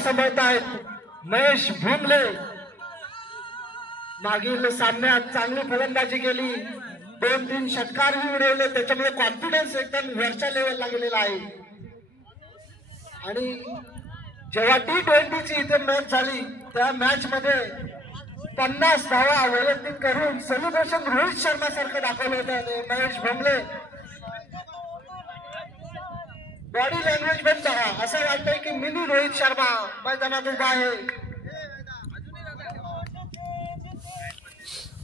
सांभाळतायत महेश भुमले. मागील सामन्यात चांगली फलंदाजी केली, 2-3 षटकारही उडवले, त्याच्यामुळे कॉन्फिडन्स एकदम वरच्या लेवलला गेलेला आहे. आणि जेव्हा T20 ची इथे मॅच झाली त्या मॅच मध्ये 50 धावा वैयक्तिक करून सेलिब्रेशन रोहित शर्मा सारखं दाखवलं होतं महेश भुमले. बॉडी लँग्वेज पण पहा, असं वाटतंय की मिनी रोहित शर्मा मैदानात उभा आहे.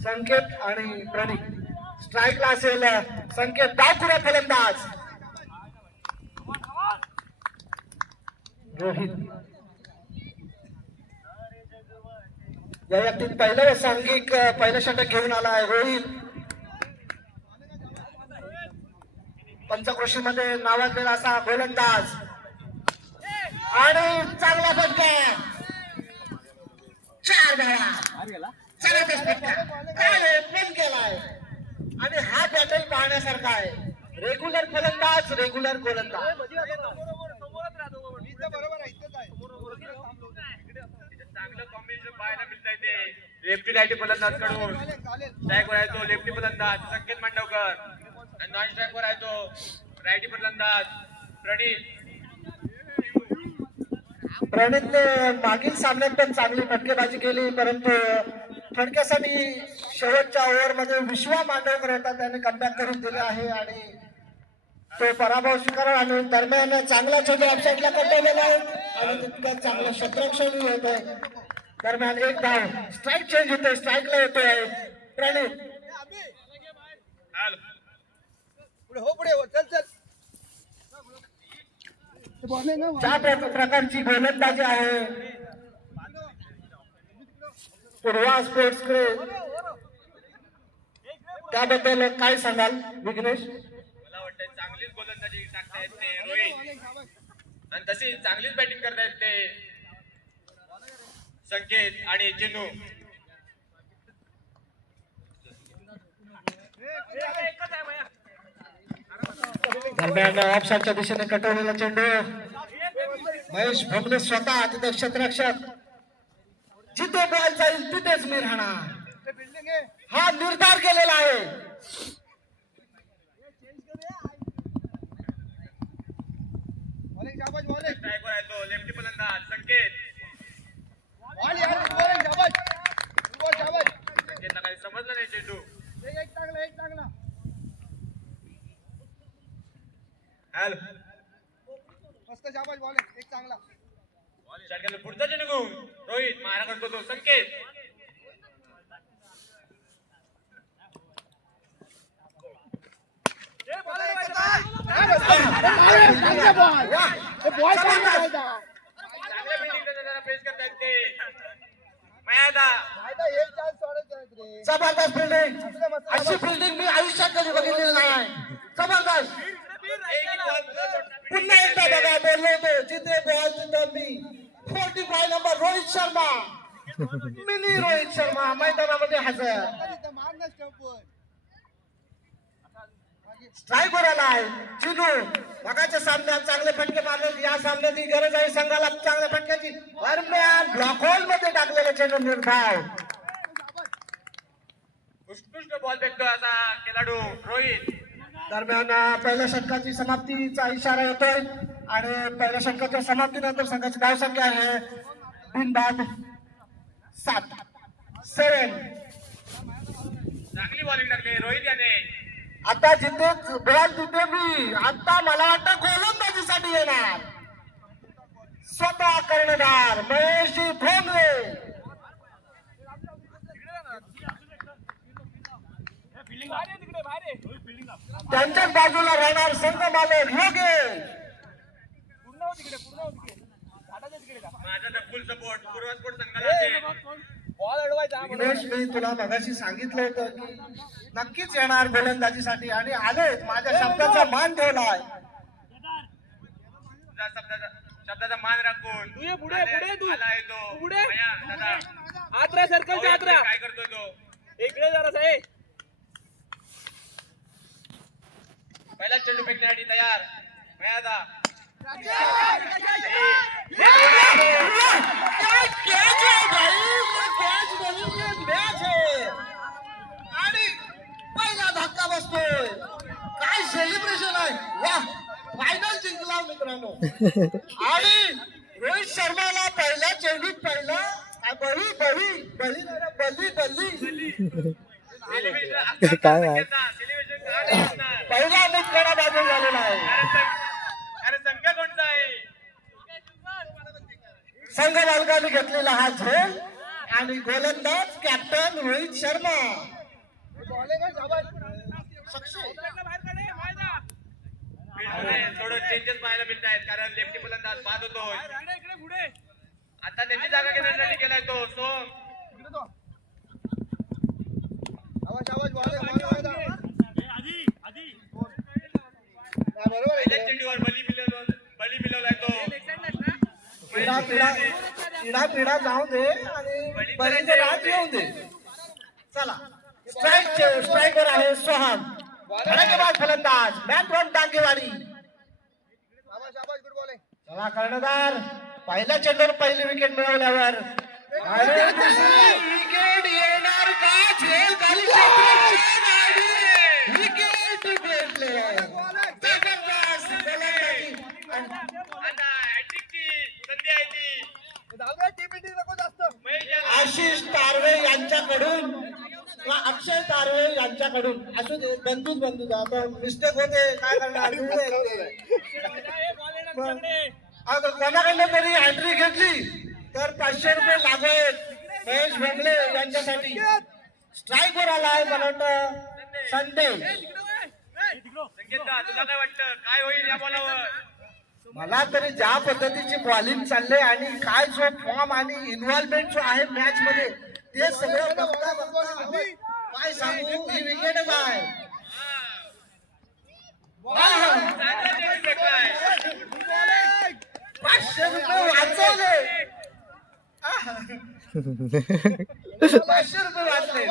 संकेत आणि प्रणित स्ट्राईकला असेल. संकेत डावखुरा फलंदाज. रोहित या व्यक्तीत पहिलं सांघिक पहिलं षटक घेऊन आला आहे रोहित. पंचक्रोशीमध्ये नावाजलेला असा गोलंदाज आणि चांगला फटका. 4 धावा प्रेम केलाय. आणि हा बॅटल पाहण्यासारखा आहे. रेग्युलर फलंदाज, रेग्युलर गोलंदाज. चांगलं कॉम्बिनेशन पाहायला मिळत आहे ते. लेफ्टी राईटी फलंदाज कडून स्ट्राईकवर आहे तो लेफ्टी फलंदाज संकेत मांडवकर, आणि नॉन स्ट्राईकवर आहे तो राईटी फलंदाज प्रणितने मागील सामन्यात पण चांगली फटकेबाजी केली, परंतु फटक्यासाठी शेवटच्या ओव्हर मध्ये विश्वा मांडवकर होता, त्याने कमबॅक करून दिले आहे आणि तो पराभव स्वीकारला. आणि दरम्यान चांगला चेंडू ऑफसाईडला कटवलेला आहे आणि तितकं चांगलं क्षेत्ररक्षणही होतंय. दरम्यान एक धाव, स्ट्राईक चेंज होतोय, स्ट्राईकला येतोय प्रणित. ज्या प्रकारची गोलंदाजी आहे पूर्वा स्पोर्ट्सकडे, त्याबद्दल काय सांगाल विघ्नेश? मला वाटतं चांगलीच गोलंदाजी टाकतायत ते रोहित, आणि तशी चांगलीच बॅटिंग करतायत ते संकेत आणि चिन्नू. दरम्यान ऑफसाईडच्या दिशेने कटवलेला चेंडू. महेश भुमले स्वतः तिथे क्षेत्ररक्षक, जिथे बॉल जाईल तिथेच मी राहणार, हा निर्धार केलेला आहे. स्ट्राईकवर आहे तो लेफ्टी फलंदाज संकेत. संकेतला काही समजलं नाही चेंडू. मस्त शाबाश बॉल एक चांगला. पुढचा चेंडू घेऊन रोहित मारा करतो तो संकेत. जबरदस्त फिल्डिंग, अशी फिल्डिंग मी आयुष्यात कधी बघितलेली नाही. जबरदस्त. पुन्हा एकदा बघा, बोललो होतो जिथे बॉल तिथं मी. 45 नंबर रोहित शर्मा, मिनी रोहित शर्मा मैदानामध्ये हजर. स्ट्राईकवर आला आहे चिनू. मगाच्या सामन्यात चांगले फटके मारले, या सामन्यात ही गरज आहे संघाला चांगल्या फटक्याची. दरम्यान ब्लॉक होल मध्ये टाकलेले चेंडू निर्धाव. उत्कृष्ट बॉल फेकतो असा खेळाडू रोहित. दरम्यान पहिल्या षटकाची समाप्तीचा इशारा येतोय आणि पहिल्या षटकाच्या समाप्तीनंतर संघाची धावसंख्या आहे बिनबाद 7. चांगली बॉलिंग टाकली रोहित याने. आता जिथे बॉल तिथे मी. आता मला वाटतं गोलंदाजीसाठी येणार स्वतः कर्णधार महेश भोंगले. त्यांच्याच बाजूला राहणार संघ मालक योगेश. माझा तर फुल सपोर्ट पूर्वा स्पोर्ट संघाला. विघ्नेश, मी तुला मगाशी सांगितलं होतं की नक्कीच येणार गोलंदाजीसाठी आणि आलेत. माझ्या शब्दाचा मान ठेवलाय. शब्दाचा मान राखून तू ये पुढे तू आला येतो पुढे दादा. आत्रा सर्कलच्या आत्रा काय करतोय तो? इकडे जरासा आहे. पहिला चेंडू फेकण्यासाठी तयार. आणि रोहित शर्माला पहिल्या चेंडूत पहिला बली बली बली नाही रे, बली बली काय आहे? पहिला मुतकडा बाजू झालेला आहे. अरे संघ कोणता आहे? संघ मालकाने घेतलेला हा झेल आणि गोलंदाज कॅप्टन रोहित शर्मा. बॉलिंग आहे शाबाश. थोडं चेंजेस पाहायला मिळत आहेत कारण लेफ्टी फलंदाज बाद होतोय. आता त्याची जागा घेण्यासाठी केलाय तो सोम. इकडे तो. शाबाश बॉलिंग बरोबर आहे. पहिल्या चेंडूवर बली मिळवलाय तो. पिढा पिढा पिढा पिढा जाऊ दे आणि बलीचे राज येऊ दे. चला स्ट्रायकर आहे सोहम. धडाकेबाज फलंदाज मॅन टांगेवाडी. शाबाश शाबाश गुड बॉलिंग. चला कर्णधार पहिल्या चेंडूवर पहिली विकेट मिळवल्यावर आणि दुसरी विकेट येणार का? झेल खाली विकेट भेटले. जबरदस्त गोलंदाजी. आता हॅट्रिकची संधी आहे ती. जाऊ दे टीपीटी नको जास्त. महेश यादव. आशिष तारवे यांच्याकडून किंवा अक्षय तारवे यांच्याकडून असू दे. बंधूच आता मिस्टेक होते काय करणार. अगं कोणाकडनं तरी हॅट्री घेतली तर 500 रुपये लागू आहेत महेश भोंगले यांच्यासाठी. स्ट्राईकवर आलाय मला वाटतं संदेश. संकेतदा, तुला काय वाटतं काय होईल या बॉलावर? मला तरी ज्या पद्धतीची बॉलिंग चालले आणि काय जो फॉर्म आणि इन्व्हॉल्वमेंट जो आहे मॅच मध्ये ते सगळं बघता बघता काय सांगू ही विकेटच आहे. चांगला चेंडू फेकलाय. 500 रुपये वाचवले. 500 रुपये वाचले.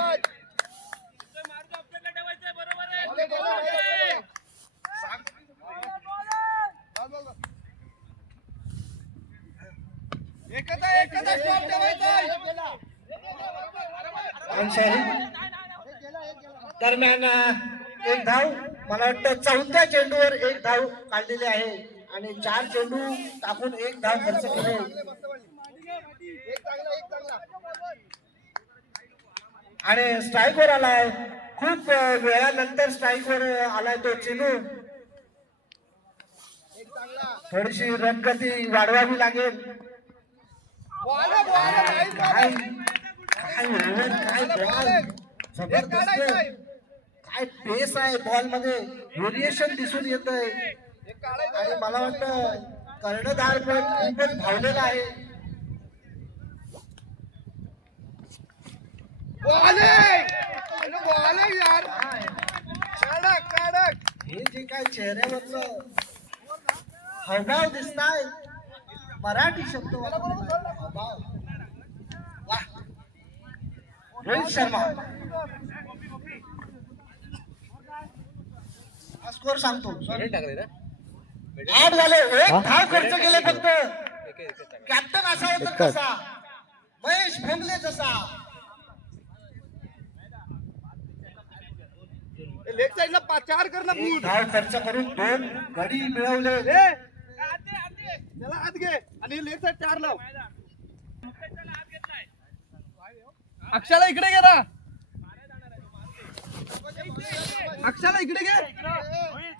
एकच स्टॉप ठेवायचा. दरम्यान एक धाव मला वाटतं 4थ्या चेंडूवर एक धाव काढलेली आहे आणि 4 चेंडू टाकून एक धाव खर्च केले. एक चांगला. आणि स्ट्राईकवर आलाय. खूप वेळानंतर स्ट्राईकवर आलाय तो चेंडू. एक चांगला. थोडीशी रनगती वाढवावी लागेल. बॉलिंग काय काय ओव्हर काय बॉल जबरदस्त. काय पेस आहे बॉल मध्ये व्हेरिएशन दिसून येत आहे एक काढायचा. आणि मला वाटतं कर्णधार पण खूपच धावलेला आहे. बॉलिंग यार. कडक. हे जे काय चेहऱ्यावरचं हावभाव दिसताय मराठी शब्द हावभाव. वाह. रोहित शर्मा हा स्कोर सांगतो. 8 झाले. एक धाव खर्च केले फक्त. कॅप्टन असावा तर कसा महेश भोंगले कसा. लेग साइडला 4 कर ना एक फूट. धाव खर्च करून 2 गडी मिळवले. त्याला हात घे आणि लेग साइड 4 लाव. अक्षाला इकडे घे ना. अक्षाला इकडे घे.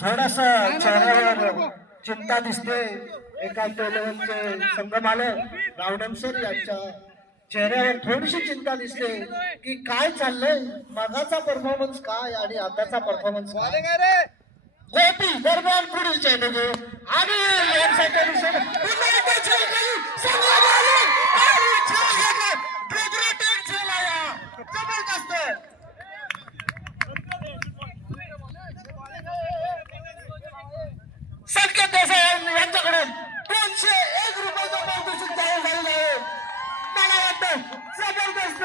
थोडस चेहऱ्यावर चिंता दिसते. एका टोलवरचे संघमालक रावडम सर यांच्या चेहऱ्यावर थोडीशी चिंता दिसते की काय चाललंय. मागाचा परफॉर्मन्स काय आणि आताचा परफॉर्मन्स काय. बॉलिंग आहे रे. गोपी दरम्यान पुढील चेंडू आणि यासाठी दिसेल पुन्हा एकदा झेल गेली. सगळं bowling आणि झेल घेतला. डेब्युटेड झेल आया. जबरदस्त. संकेत देसाई यांच्याकडून 201 रुपयाचं पारितोषिक जाहीर झालेलं आहे. मला वाटतं जबरदस्त.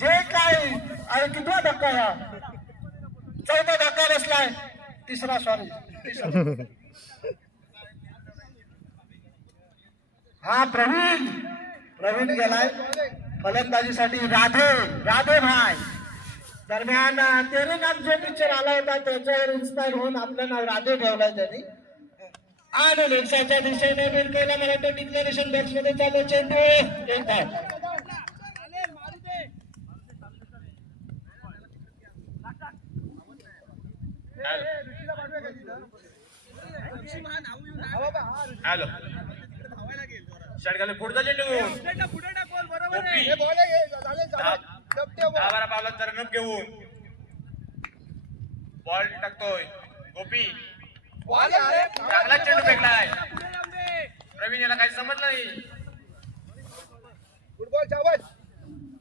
जे काय आणि कितवा धक्का हा 4था धक्का बसलाय. तिसरा हा प्रवीण गेलाय फलंदाजीसाठी. राधे भाई. दरम्यान तेरे नाम जो पिक्चर आला होता त्याच्यावर इन्स्पायर होऊन आपलं नाव राधे ठेवलंय त्यांनी. आणि लेफ्टच्या दिशेने बिरकवला. मला वाटतं डिक्लेरेशन बॉक्स मध्ये चालू चेंडू एक धाव. हॅलो षटकाला पुढचा चेंडू पुढे टाक बॉल बरोबर आहे. गोपी हे बॉल आहे, हे झाले, झाले. दबते बॉल. 10-12 पावलांचा रनअप घेऊन बॉल टाकतोय गोपी. बॉल आहे. चांगला चेंडू फेकलाय. पुढे जाऊन दे. प्रवीण याला काही समजलं नाही. फुटबॉल शाबास.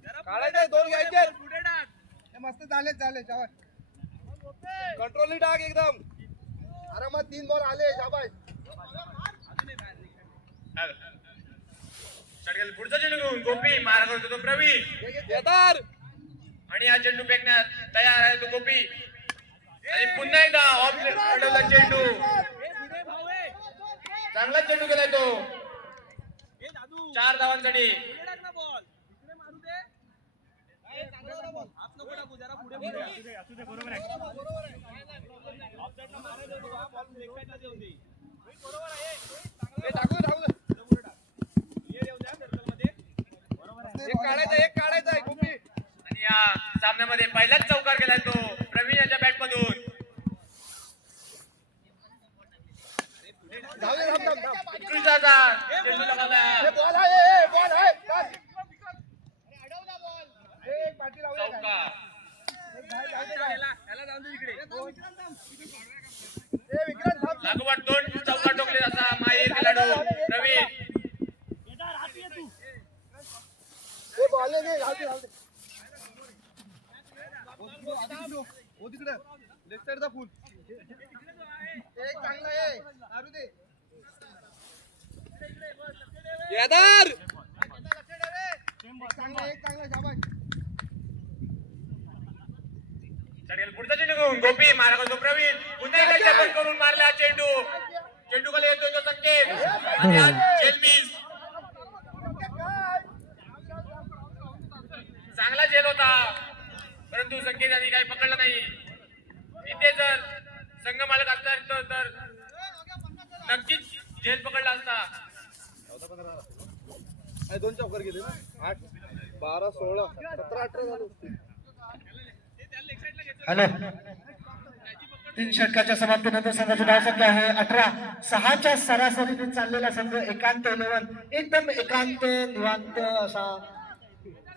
जरा काढायचे, दोन घ्यायचे. पुढे टाक. हे मस्त झाले शाबास. कंट्रोल टाक एकदम आरामात. 3 बॉल आले शाबास. हॅलो षटकाला पुढचा चेंडू घेऊन गोपी मारा करतो तो प्रवीण. येणार. आणि हा चेंडू फेकण्यात तयार आहे तो गोपी. आणि पुन्हा एकदा ऑफ अडवला चेंडू. हे पुढे भाऊ आहे. चांगला चेंडू केलाय तो. हे दादू 4 धावांसाठी. पुढे टाक ना बॉल. इकडे मारू दे. हे चांगला झाला बॉल. हात नको टाकू, जरा पुढे पुढे. असू दे बरोबर आहे. ऑफ साईडला मारायला देतो, हा बॉल लेग साईडला देऊन दे. बरोबर आहे. हे टाकू टाकू. पुढे टाक. ये येऊ द्या सर्कलमध्ये. बरोबर आहे. एक काढायचा आहे गोपी. आणि या सामन्यामध्ये पहिलाच चौकार केलाय तो प्रवीण याच्या बॅट मधून. जाऊ दे, थांब, थांब, थांब. उत्कृष्टाचा चेंडू लगावला. हे बॉल आहे, हे बॉल आहे. बस. हे एक पाठी लावूया काय? चौकार. याला जाऊन दे इकडे. हे विक्रांत थांब. लागोपाठ 2 चौकार टोकले असा माहीर खेळाडू प्रवीण. हे बॉल आहे, जाऊ दे, जाऊ दे. हो तिकडे लेफ्ट साइडचा फुल. एक चांगलं आहे, मारू दे. येदार. एक चांगला शाबास. षटकाला पुढचा चेंडू घेऊन गोपी मारा करतो प्रवीण. पुन्हा एकदा जबर करून मारला हा चेंडू. चेंडू खाली येतोय तो संकेत. आणि हा जेलमिस. चांगला जेल होता परंतु संकेत यांनी काही पकडलं नाही. इथे जर संघ मालक असता तर नक्कीच जेल पकडला असता. 2 चौकार गेले ना. 8 12 16 17 18 झाले. हॅलो 3 षटकाच्या समाप्तीनंतर संघाची धावसंख्या आहे 18. 6च्या सरासरीने चाललेला संघ एकांत 11 एकदम एकांत निवांत असा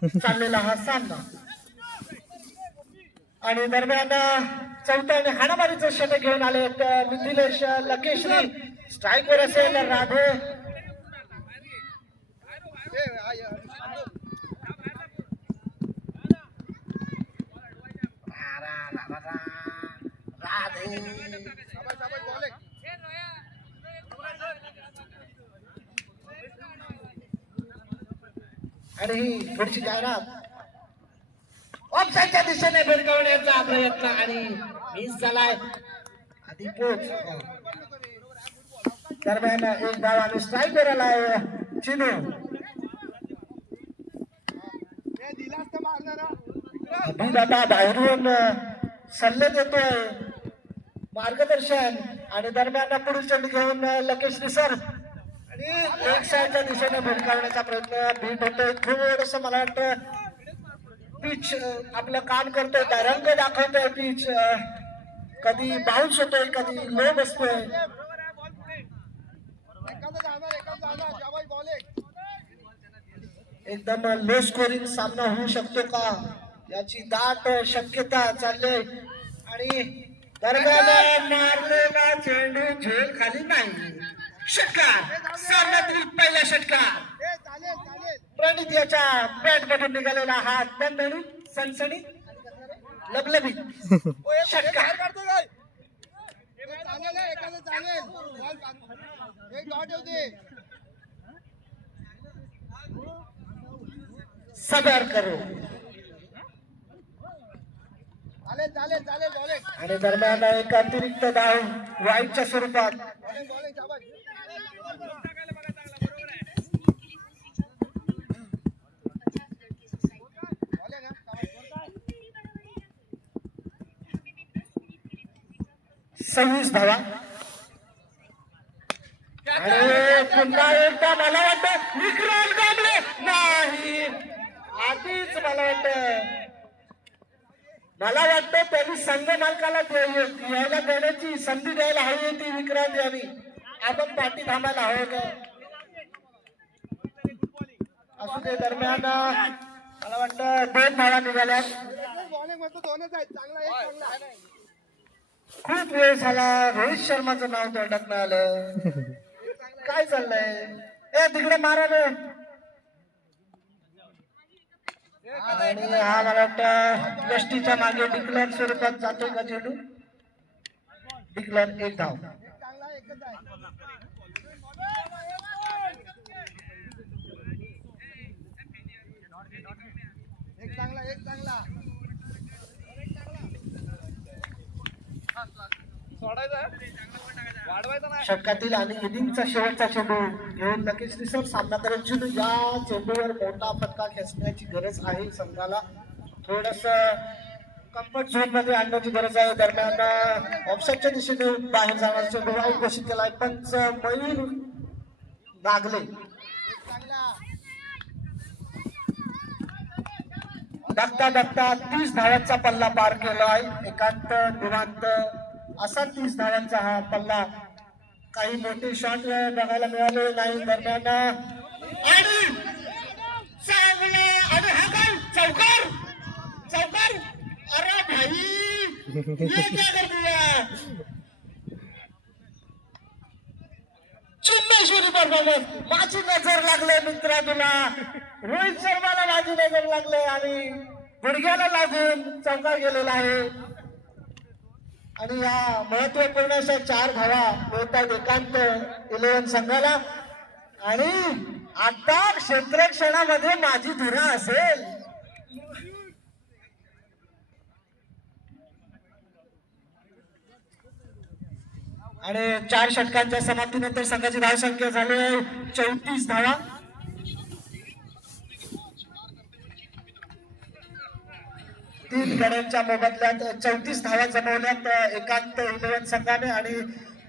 चाललेला हा सामना. आणि दरम्यान चौथ्या आणि हाणामारीचं षटक घेऊन आले मिथिलेश लकेश्री. स्ट्राईकवर असेल राधे. राधे शाबास शाबास बॉल आहे. आणि ही पुढची जाहिरात ऑफसाईडच्या दिशेने भिरकवण्याचा प्रयत्न आणि मिस झालाय. आधी पोच. दरम्यान एक धाव आणि स्ट्राईकवर आलाय चिनू. हे दिला असतं मारणारा. अभिदादा बाहेरून सल्ले देतोय मार्गदर्शन. आणि दरम्यान पुढील चेंडू घेऊन लकेश्री सर आणि एक साईडच्या दिशेने भिरकावण्याचा प्रयत्न. बीट होतोय थोडस. मला वाटतं पिच आपलं काम करतोय, रंग दाखवतोय. पिच कधी बाउन्स होतोय, कधी लो बसतोय. एकाचं जाणार शाबास बॉल आहे. एकदम लो स्कोरिंग सामना होऊ शकतो का याची दाट शक्यता चालली. आणि दरम्यान मारलेला चेंडू झेल खाली नाही. षटकार सामन्यातील पहिला षटकार. हे चालेल चालेल. प्रणित याच्या बॅट मधून निघालेला हा दणदणीत सणसणीत लबलबीत ओ, हे षटकार. बाहेर काढतो काय? हे चालेल आहे, एकाचं चालेल. बॉल एक डॉट येऊ दे. सबर करू. चालेल चालेल चालेल बॉल आहे. आणि दरम्यान एक अतिरिक्त धाव वाईटच्या स्वरूपात. बॉल आहे शाबास. बॉल आहे ना शाबास. 26 धावा. पुन्हा एकदा मला वाटतं विक्रांत कांबळे नाही, आधीच मला वाटतं त्यांनी संघ मालकाला यायला देण्याची संधी द्यायला हवी होती विक्रांत यांनी. आपण पाठी थांबायला हवं का? असू दे. दरम्यान मला वाटतं 2 धावा निघाल्यात. बॉलिंग मध्ये दोनच आहेत. चांगला एक चांगला आहे. खूप वेळ झाला रोहित शर्माचं नाव तोंडात नाही आलं. काय चाललंय? ए तिकडे मारा रे. आणि हा मला वाटतं यष्टीच्या मागे डिक्लेअर स्वरूपात जातोय का चेंडू? डिक्लेअर 1 धाव. चांगला एकच आहे. एक चांगला एक चांगला षटकातील आणि इनिंगचा शेवटचा चेंडू घेऊन नक्कीच दिसेल सामना करेल चेंडू. या चेंडूवर मोठा फटका खेचण्याची गरज आहे संघाला. थोडस कम्फर्ट झोन मध्ये आणण्याची गरज आहे. दरम्यान ऑफसाईडच्या दिशेने बाहेर जाणार चेंडू आऊट घोषित केलाय पंच मयूर नागले. बघता बघता 30 धावांचा पल्ला पार केलाय. एकांत निवांत असा 30 धावांचा हा पल्ला. काही मोठे शॉट बघायला मिळाले नाही. दरम्यान आणि चांगले आणि हा गोल चौकार चौकार. अरे भाई ये क्या कर दिया? चिन्मेश्वरी परफॉर्मन्स. माझी नजर लागले मित्रा तुला. रोहित शर्माला माझी नजर लागले आणि गुडघ्याला लागून चौकार गेलेला आहे. आणि या महत्वपूर्ण अशा 4 धावा मिळतात एकांत 11 संघाला. आणि आता क्षेत्ररक्षणामध्ये माझी धुरा असेल. आणि 4 षटकांच्या समाप्तीनंतर संघाची धावसंख्या झाली आहे 34 धावा. 3 गड्यांच्या मोबदल्यात 34 धावा जमवल्यात एकांत 11 संघाने. आणि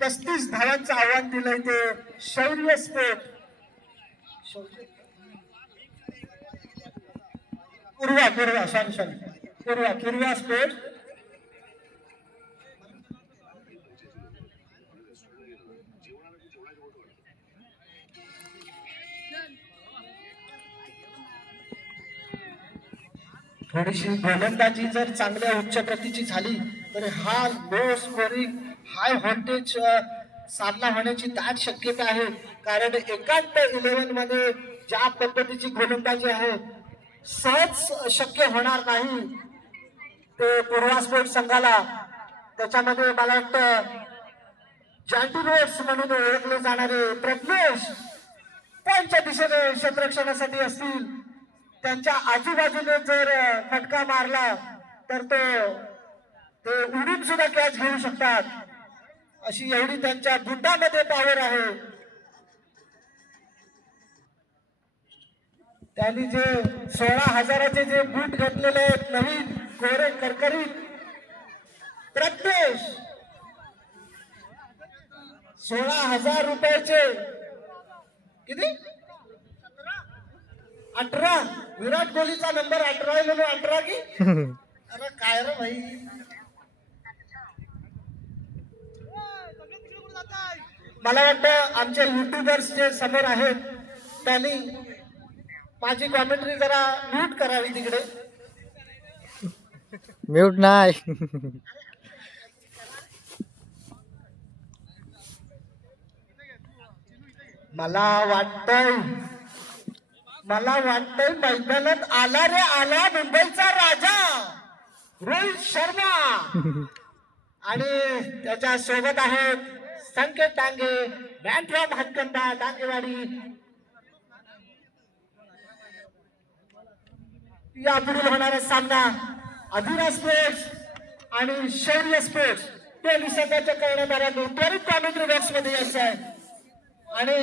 35 धावांचं आव्हान दिलंय ते शौर्य स्पोर्ट पूर्वा स्पोर्ट. थोडीशी गोलंदाजी जर चांगल्या उच्च प्रतीची झाली तर हा लो स्कोरिंग हाय व्होल्टेज सामना होण्याची दाट शक्यता आहे. कारण एकांत 11 मध्ये ज्या पद्धतीची गोलंदाजी आहे सहज शक्य होणार नाही ते पूर्वा स्पोर्ट संघाला. त्याच्यामध्ये मला वाटतं जॅन्टिरोड्स म्हणून ओळखले जाणारे प्रज्ञेश त्यांच्या दिशेने क्षेत्ररक्षणासाठी असतील. त्यांच्या आजूबाजूने जर फटका मारला तर ते उडून सुद्धा कॅच घेऊ शकतात. अशी एवढी त्यांच्या बुटामध्ये पॉवर आहे. त्यांनी जे 16,000चे जे बूट घेतलेले आहेत नवीन कोरे करकरीत. प्रत्येश 16,000 रुपयाचे किती 18. विराट कोहलीचा नंबर 18 आहे म्हणून 18 की अरे काय रे भाई. मला वाटतं आमचे युट्यूबर्स जे समोर आहेत त्यांनी माझी कॉमेंट्री जरा म्यूट करावी तिकडे. म्यूट नाही. मला वाटतंय मैदानात आला रे आला मुंबईचा राजा रोहित शर्मा. आणि त्याच्या सोबत आहेत संकेत डांगे मॅन फ्रॉम हत्कंदा डांगेवाडी. यापुढील होणारा सामना अभिरा स्पोर्ट्स आणि शौर्य स्पोर्ट्स दोन्ही संघाच्या कर्णधारांनी त्वरित कॉमेंट्री बॉक्स मध्ये यायचं आहे. आणि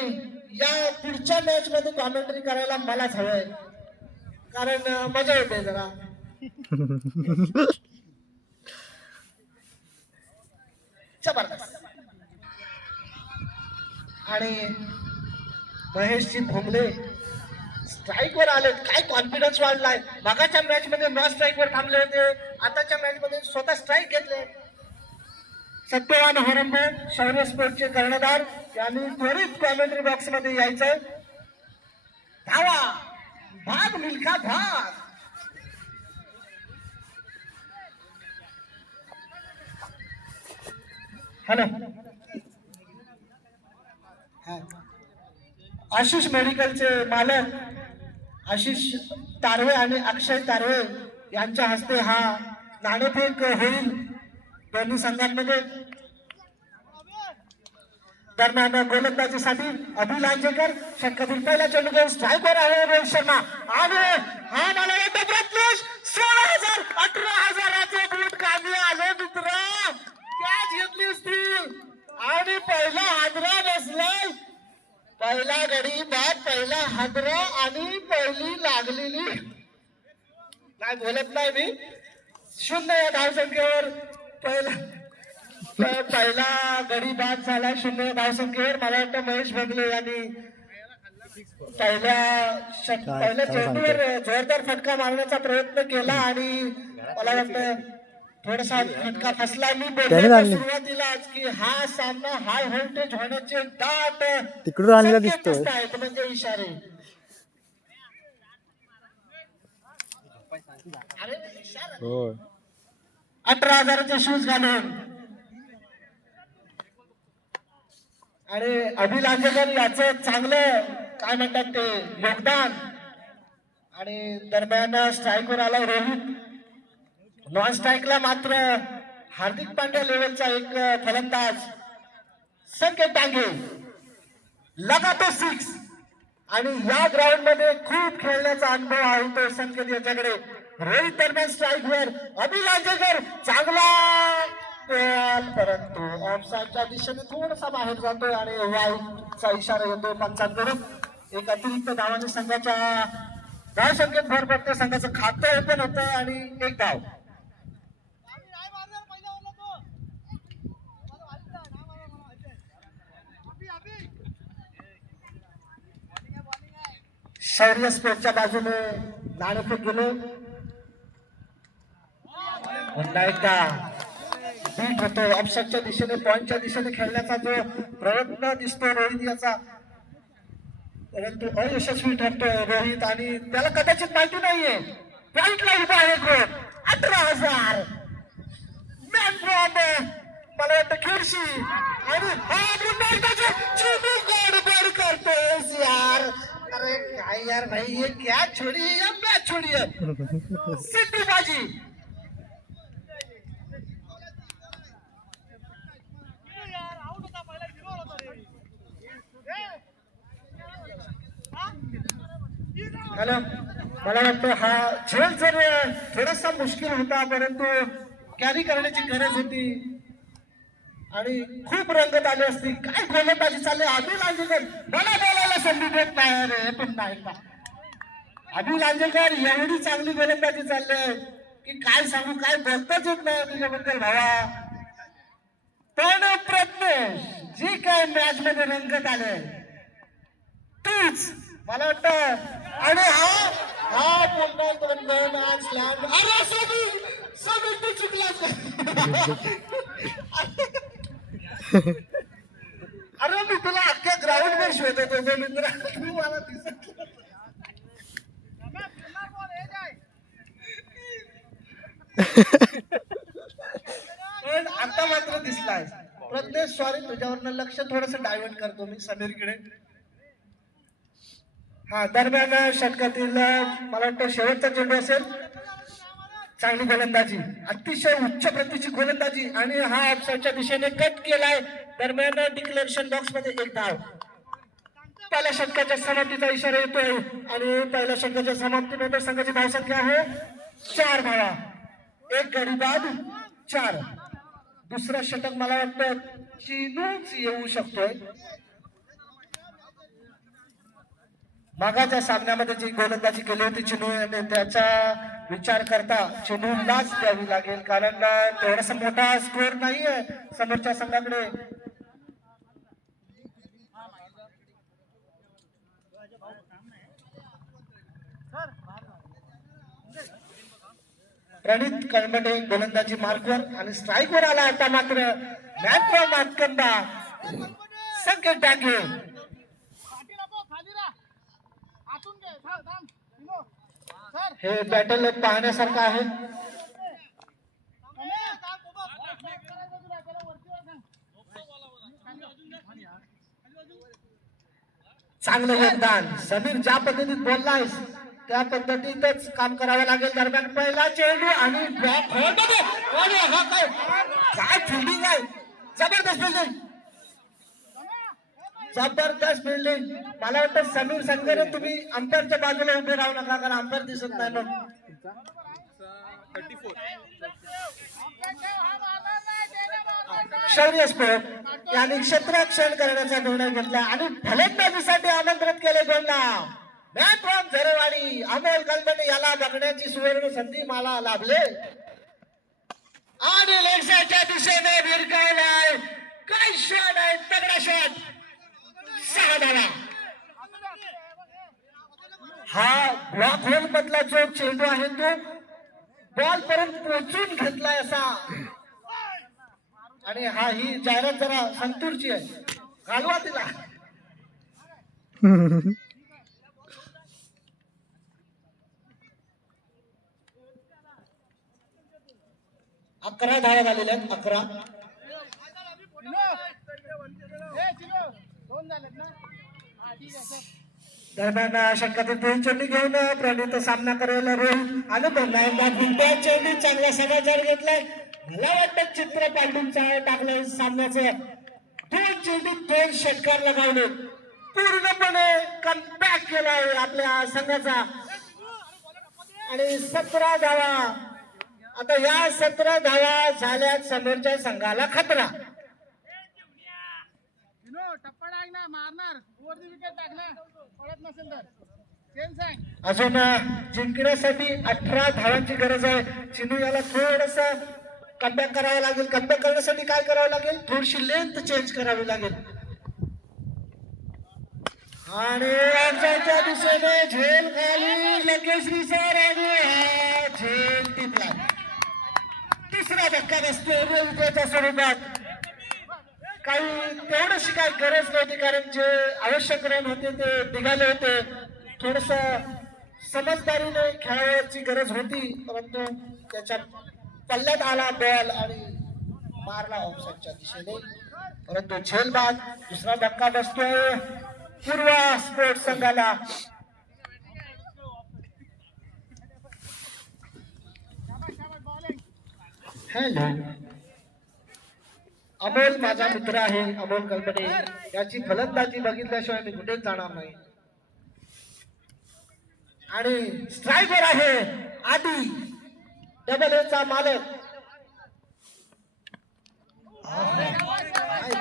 या पुढच्या मॅच मध्ये कॉमेंट्री करायला मलाच हवंय कारण मजा येते जरा. जबरदस्त. आणि महेशजी भोमले स्ट्राईक वर आले. काय कॉन्फिडन्स वाढलाय. मागाच्या मॅच मध्ये नॉन स्ट्राईक वर थांबले होते, आताच्या मॅच मध्ये स्वतः स्ट्राईक घेतले. सत्यवान हरंबे शौर्य स्पोर्टचे कर्णधार यांनी त्वरित कॉमेंट्री बॉक्स मध्ये यायचं. धावा भाग मिल्खा भाग. हॅलो आशिष मेडिकलचे मालक आशिष तारवे आणि अक्षय तारवे यांच्या हस्ते हा नाणेफेक होईल दोन्ही संघांमध्ये. दरम्यान गोलंदाजीसाठी अभि लांजेकर षटकातील पहिला चेंडू घेऊन स्ट्राईकवर आहे रोहित शर्मा आणि हा मला येतो प्रत्युष. 16,000 18,000चे बूट कामी आले मित्र. कॅच घेतली असती आणि पहिला हादरा बसलाय. पहिला गडी बाद, पहिला हादरा आणि पहिली लागलेली. काय बोलत नाही मी. 0 या धावसंख्येवर पहिला गडी बाद झाला. 0 या धावसंख्येवर मला वाटतं महेश भोगले यांनी पहिल्या चेंडूवर जोरदार फटका मारण्याचा प्रयत्न केला आणि मला वाटतं थोडासा फटका फसला. मी बोललो सुरुवातीलाच की हा सामना हाय व्होल्टेज होण्याचे दाट तिकडून आणलेला दिसतोय आहेत, म्हणजे इशारे. हो 18,000चे शूज घालून आणि अभि लांजेकर याचं चांगलं काय म्हणतात ते योगदान. आणि दरम्यान स्ट्राईकवर आला रोहित. नॉन स्ट्राईकला मात्र हार्दिक पांड्या लेवलचा एक फलंदाज संकेत डांगे लगातो 6. आणि या ग्राउंड मध्ये खूप खेळण्याचा अनुभव आहे तो संकेत याच्याकडे. रोहित दरम्यान स्ट्राईकवर अभि लांजेकर चांगला परंतु ऑफसाईडच्या दिशेने थोडासा बाहेर जातोय आणि वाईटचा इशारा येतो पंचांकडून. एक अतिरिक्त धावाने संघाच्या धाव संख्येत भर पडते. संघाचं खातं ओपन होतं आणि एक धाव. शौर्य स्पोर्टच्या बाजूने नाणेफेक गेले. पुन्हा एकदा बीट होतो ऑफसाईडच्या दिशेने, पॉइंटच्या दिशेने खेळण्याचा जो प्रयत्न दिसतो रोहित याचा, परंतु अयशस्वी ठरतोय रोहित. आणि त्याला कदाचित माहिती नाहीये पॉइंटला उभा आहे कोण. 18,000 मॅन फ्रॉम मला वाटतं खिरशी आणि गडबड करतोय यार. अरे काय यार भाई, ये क्या छोड़ी है या मैच छोड़ी है. सिटी बाजी हॅलो. मला वाटतं हा खेळ जर थोडासा मुश्किल होता परंतु कॅरी करण्याची गरज होती आणि खूप रंगत आली असती. काय गोलंदाजी चालली अभि लांजेकर. मला बोलायला संधी देत नाही रे पुन्हा एकदा. अभि लांजेकर एवढी चांगली गोलंदाजी चालली की काय सांगू, काय बोलताच येत नाही तुझ्याबद्दल भावा. पण प्रज्ञेश जी काय मॅच मध्ये रंगत आले तूच मला वाटतं. आणि हा पुन्हा 2 आज स्लॅम. अरे समीर तू चुकलास. अरे मी तुला अख्ख्या ग्राउंड वर शोधत होतो मित्र, तू मला दिसत. पण आता मात्र दिसलाय. प्रज्ञेश सॉरी तुझ्यावरनं लक्ष थोडस डायव्हर्ट करतो मी समीरकडे. हा दरम्यान षटकातील मला वाटतं शेवटचा चेंडू असेल. चांगली गोलंदाजी, अतिशय उच्च प्रतीची गोलंदाजी आणि हा ऑफसाईडच्या दिशेने कट केलाय. दरम्यान डिक्लेरेशन बॉक्स मध्ये एक धाव. पहिल्या षटकाच्या समाप्तीचा इशारा येतोय आणि पहिल्या षटकाच्या समाप्तीनंतर संघाची धावसंख्या आहे 4 धावा. 1 गडी बाद 4. दुसरा षटक मला वाटतं चिनूच येऊ शकतोय. मागाच्या सामन्यामध्ये जी गोलंदाजी केली होती चिनूने त्याचा विचार करता चिनूलाच द्यावी लागेल कारण थोडासा मोठा स्कोर नाहीये समोरच्या संघाकडे. प्रणित कळमटे गोलंदाजी मार्कवर आणि स्ट्राईकवर आला आता मात्र मॅथ्रो मातकंदा संकेत टाके हे बॅटल पाहण्यासारखं आहे. चांगलं योगदान समीर, ज्या पद्धतीत बोललायस त्या पद्धतीतच काम करावं लागेल. दरम्यान पहिला चेंडू आणि बॅट हा काय फिल्डिंग आहे, जबरदस्त फिल्डिंग, जबरदस्त फिल्डिंग. मला वाटतं समीर संगरे तुम्ही अंपायरच्या बाजूला उभे राहू नका, कारण अंपायर दिसत नाही मग. 34 शौर्य स्पोर्ट यांनी क्षेत्ररक्षण करण्याचा निर्णय घेतला आणि फलंदाजीसाठी आमंत्रित केले गोलला मॅथ्रॉन झरेवाडी. अमोल कलमटे याला बघण्याची सुवर्ण संधी मला लाभले आणि लेगच्या दिशेने भिरकावलाय. काय शॉट आहे, तगडा शॉट, 6 धावा. हा ब्लॉक होल मधला जो चेंडू आहे तो बॉल पर्यंत पोहोचून घेतलाय असा. आणि ही जाहिरात जरा संतूरची आहे, घालवा तिला. 11 धावा झालेल्या आहेत, 11. दरम्यान षटकातील 3 चेंडू घेऊन प्रणित सामना करायला रोहित आणि पुन्हा एकदा गुंट्या चेंडू चांगला समाचार घेतलाय. मला वाटतं चित्र पांडूंचा टाकलं सामन्याचं. 2 चेंडू 2 षटकार लगावले, पूर्णपणे कमबॅक केलाय आपल्या संघाचा आणि 17 धावा. आता या 17 धावा झाल्यात समोरच्या संघाला खतरा. अजून जिंकण्यासाठी 18 धावांची गरज आहे. चिनू याला थोडस कमबॅक करावं लागेल. कमबॅक करण्यासाठी काय करावं लागेल, थोडीशी लेंथ चेंज करावी लागेल. आणि आमच्या दिशेने झेल खाली लंकेश्री सर आणि झेल टिपला. तिसरा धक्का बसतो विजयाच्या स्वरूपात. काही तेवढीशी काही गरज नव्हती, कारण जे आवश्यक रन होते ते निघाले होते. थोडस समजदारीने खेळायची गरज होती, परंतु त्याच्या पल्ल्यात आला बॉल आणि मारला ऑफसाईडच्या दिशेने. परंतु झेल बाद. दुसरा धक्का बसतोय पूर्वा स्पोर्ट्स संघाला. हॅलो, अमोल माझा मित्र आहे, अमोल कलमटे. याची फलंदाजी बघितल्याशिवाय मी कुठेच जाणार नाही. आणि स्ट्रायकर आहे आदी, डबल एचा मालक.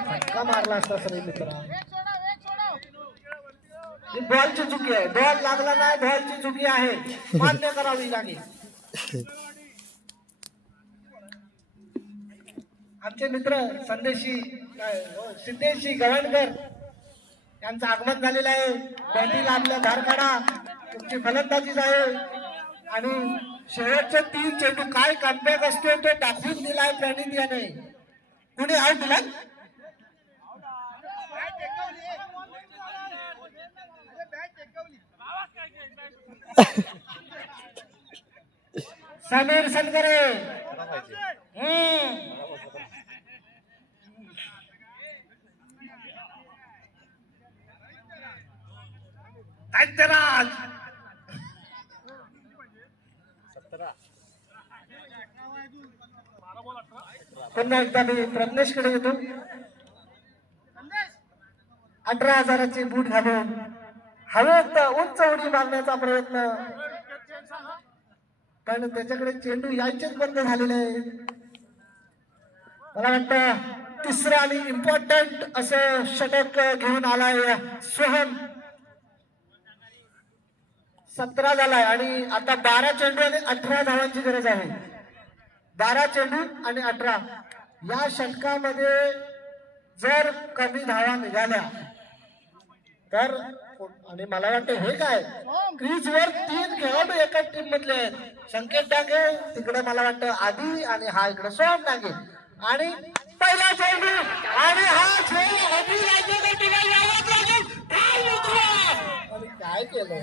फटका मारला असता सर मित्र. ही बॉलची चुकी आहे, बॉल लागला नाही, बॉलची चुकी आहे, मान्य करावी लागेल. आमचे मित्र सिद्धेशी गवणकर यांचं आगमन झालेलं आहे. बँडीला आपल्या धार काढा, तुमची फलंदाजीच आहे. आणि शेवटचे 3 चेंडू काय कमबॅक असतो तो दाखवून दिलाय प्रणित याने. कुणी आउट दिला, समीर संगरे. पुन्हा एकदा मी प्रज्ञेशकडे येतो. 18,000चे बूट घालून हवेत उंच उडी मारण्याचा प्रयत्न, पण त्याच्याकडे चेंडू यायचेच बंद झालेले आहे. मला वाटतं तिसरं आणि इम्पॉर्टंट असं षटक घेऊन आलाय सोहम. 17 झालाय आणि आता 12 चेंडू आणि 18 धावांची गरज आहे. 12 चेंडू आणि 18. या षटकामध्ये जर कमी धावा निघाल्या तर आणि मला वाटतं हे काय क्रीजवर 3 खेळाडू एका टीम मधले आहेत. संकेत डांगे तिकडे मला वाटतं आधी आणि हा इकडे सोहम डांगे आणि पहिला चेंडू आणि हा खेळ अभिराज्याला यावाच लागेल. काय मित्र! आणि काय केलं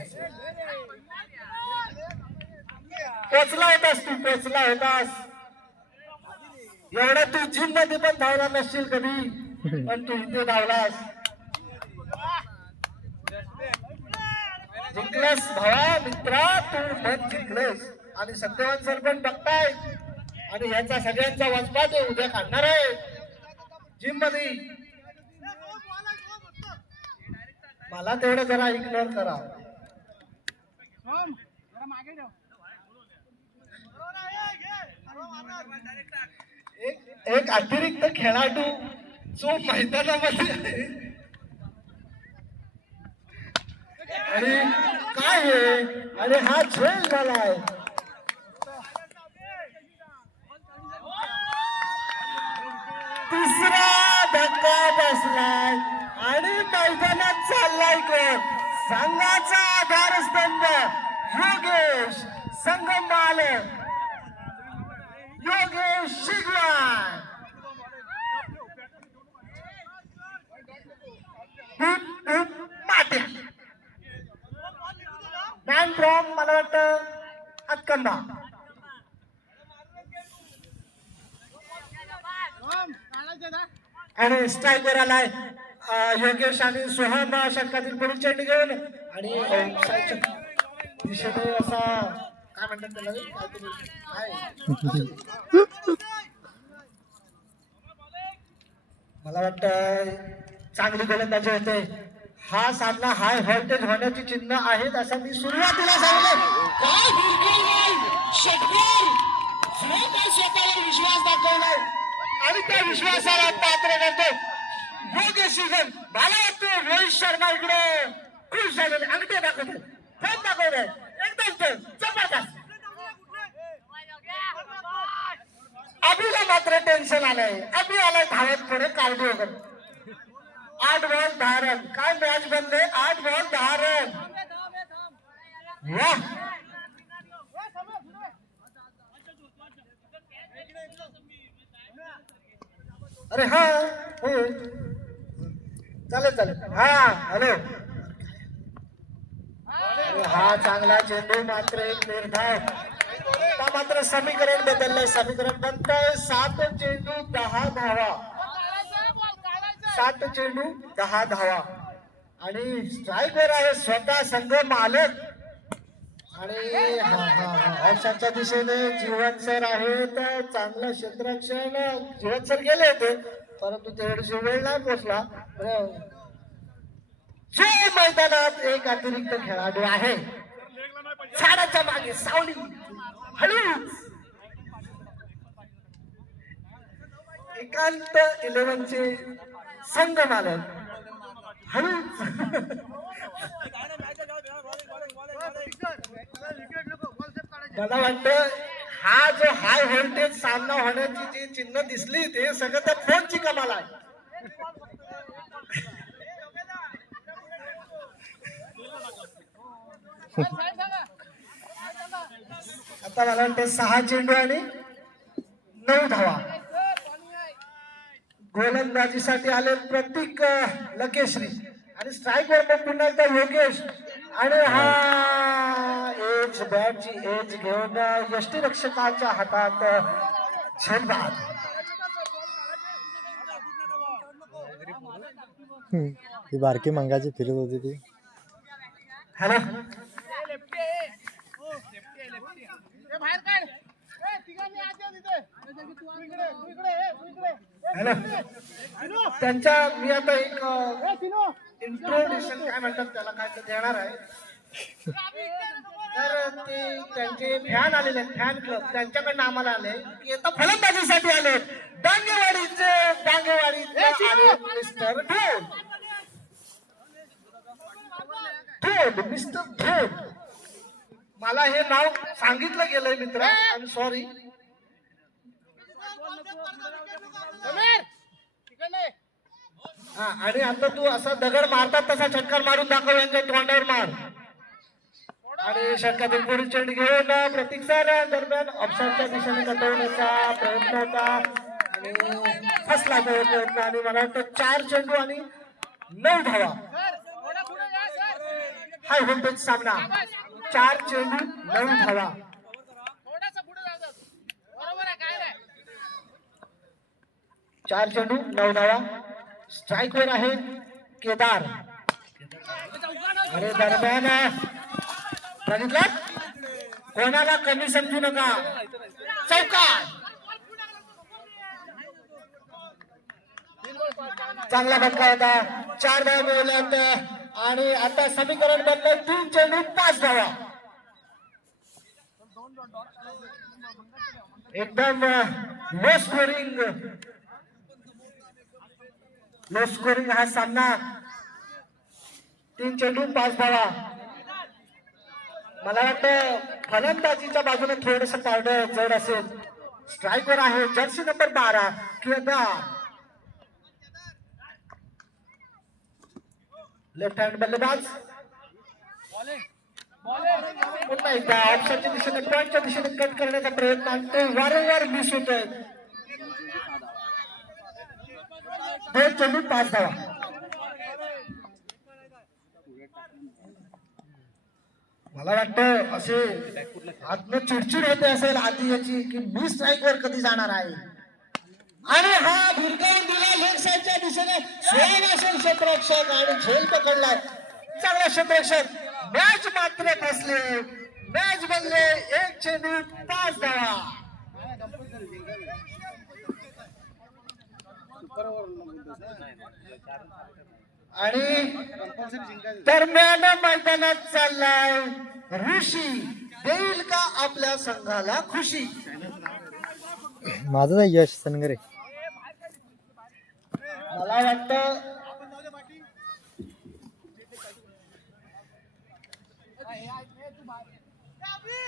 पोचला होतास तू पोचला होतास एवढा तू जिम मध्ये पण धावला नसशील कधी पण तू इथे धावलास जिंकलस भावा मित्रा तू मत जिंकलस आणि सत्यवान सर पण बघताय आणि याचा सगळ्यांचा वचपा ते उद्या काढणार आहे जिम मध्ये मला तेवढं जरा इग्नोर करा एक अतिरिक्त खेळाडू जो मैदानामध्ये आहे आणि काय आहे आणि हा झेल झालाय तिसरा धक्का बसलाय आणि मैदानात चाललाय कोण संघाचा आधारस्तंभ योगेश संघ मालक योगेश शिगवान माटे मॅन फ्रॉम मला वाटतं हातकंबा आणि स्ट्रायकर आलाय योगेश आणि सोहम षटकातील पुढील चेंडू घेऊन आणि दिशेने असा काय म्हणतात त्याला मला वाटतं चांगली गोलंदाजी होते हा सामना हाय व्होल्टेज होण्याची चिन्ह आहेत असं मी सुरुवातीला सांगितलं काय बिलकुल नाही षटकार जो काय स्वतःवर विश्वास दाखवलाय आणि त्या विश्वासाला पात्र करतो योगेश सीझन मला वाटतं रोहित शर्मा इकडे खुश झालेले अंगठे दाखवते फोन दाखवते एकदम जबरदस्त अभिला मात्र टेन्शन आलंय अभि आलाय धावत पुढे कार्डिओ करत 8 बॉल 10 रन काय मॅच बनले 8 बॉल 10 रन वाह अरे हा हो चालेल चालेल हा हॅलो हा चांगला चेंडू मात्र एक निर्धाव मात्र समीकरण बदललंय समीकरण बनतंय 7 चेंडू 10 धावा 7 चेंडू 10 धावा आणि स्ट्रायकर आहे स्वतः संघ मालक आणि ऑप्शनच्या दिशेने जीवन सर आहेत चांगलं क्षेत्ररक्षण जीवन सर गेले होते परंतु तेवढी वेळ नाही पोचला जो मैदानात एक अतिरिक्त खेळाडू आहे झाडाच्या मागे सावली हळूच एकांत 11 चे संघ मालक हळूच मला वाटतं हा जो हाय व्होल्टेज सामना होण्याची जी चिन्ह दिसली ते सगळं त्या फोनची कमाल आहे आता मला वाटतं 6 चेंडू आणि 9 धावा गोलंदाजीसाठी आले प्रतीक लकेश्री आणि स्ट्राईक वर पुन्हा एकदा योगेश आणि हा एज बॅटची एज घेऊन यष्टीरक्षकाच्या हातात झेलबाद ती बारकी मंगाची फिरत होती ती हॅलो हॅलो त्यांच्या मी आता एक इंट्रोडक्शन काय म्हणतात त्याला काय तर देणार आहे तर ते त्यांचे फॅन आलेले फॅन क्लब त्यांच्याकडनं आम्हाला आले की आता फलंदाजीसाठी आले डांगेवाडीचे मिस्टर मिस्टर ढोल मला हे नाव सांगितलं गेलंय मित्र आय एम सॉरी हा, आणि आता तू असा दगड मारतात तसा षटकार मारून दाखव, यांच्या तोंडावर मार. आणि षटकातील पुढील चेंडू घेऊन प्रतीक सर दरम्यान ऑफसाईडच्या दिशेने कटवण्याचा प्रयत्न होता आणि फसला तो प्रयत्न. आणि मला वाटतं 4 चेंडू आणि 9 धावा. हाय व्होल्टेज सामना, 4 चेंडू 9 धावा. 4 चेंडू 9 धावा. स्ट्राईक वर आहे केदार. अरे दरम्यान बघितलं, कोणाला कमी समजू नका. चौकार, चांगला फटका होता. 4 धावा मिळवल्यात आणि आता समीकरण बनलं 3 चेंडू 5 धावा. एकदम लो स्कोरिंग हा सामना. 3 चेंडू 5 धावा. मला वाटतं फलंदाजीच्या बाजूने थोडस पावडं जड असेल. स्ट्राईकवर आहे Jersey number 12 Kedar. Left hand बल्लेबाज. पुन्हा एकदा ऑफसाईडच्या दिशेने पॉईंटच्या दिशेने कट करण्याचा प्रयत्न आणि तो वारंवार मिस होतोय. 2 चेंडू 5 धावा. मला वाटतं असे आत्म चिडचिड होते असेल आधी याची की मी स्ट्राईक वर कधी जाणार आहे. आणि हा भिरकावून दिला लेग साईडच्या दिशेने स्वयं असेल क्षेत्ररक्षक आणि झेल पकडलाय. चांगला क्षेत्ररक्षक. मॅच मात्र फसले. मॅच बनले 1 चेंडू 5 धावा. आणि दरम्यान मैदानात चाललाय ऋषी. देईल का आपल्या संघाला खुशी. माझं आहे यश सनगरे. मला वाटतं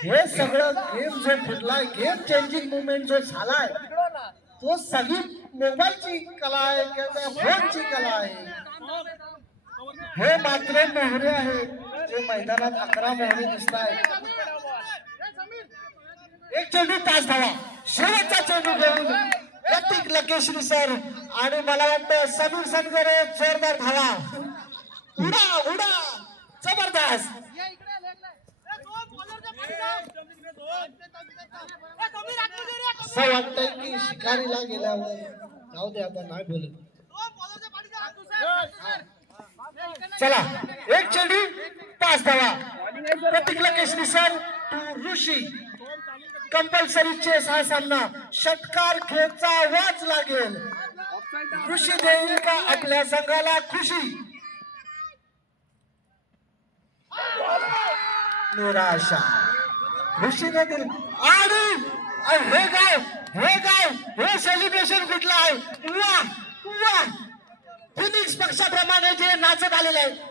हे सगळं गेम जो फुटलाय, गेम चेंजिंग मुवमेंट जो झालाय, तो सगळी मोबाईलची कला आहे किंवा फोनची कला आहे. हे मात्र मोहरे आहेत जे मैदानात 11 मोहरे दिसत आहेत. 1 चेंडू 5 धावा. शेवटचा चेंडू घेऊन प्रतीक लकेश्री सर आणि मला वाटतं समीर सनगरे जोरदार धावा. उडा उडा, जबरदस्त. असं वाटतंय की शिकारीला गेल्यावर जाऊ दे, आता नाही बोलत. चला, 1 चेंडू 5 धावा. प्रतीक लकेश्री sir to Rishi. Compulsory chase हा सामना. षटकार खेचावाच लागेल. ऋषी देईल का आपल्या संघाला खुशी. निराशा. ऋषीने दिल. आणि हे सेलिब्रेशन कुठलं आहे. वा वा, फिनिक्स पक्षाप्रमाणे जे नाचत आलेलं आहे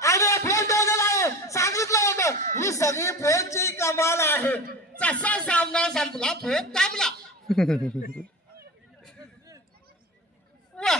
आणि फेल दिलेला आहे. सांगितलं होतं ही सगळी फेलची कमाल आहे. जसा सामना संपला फेल थांबला. वा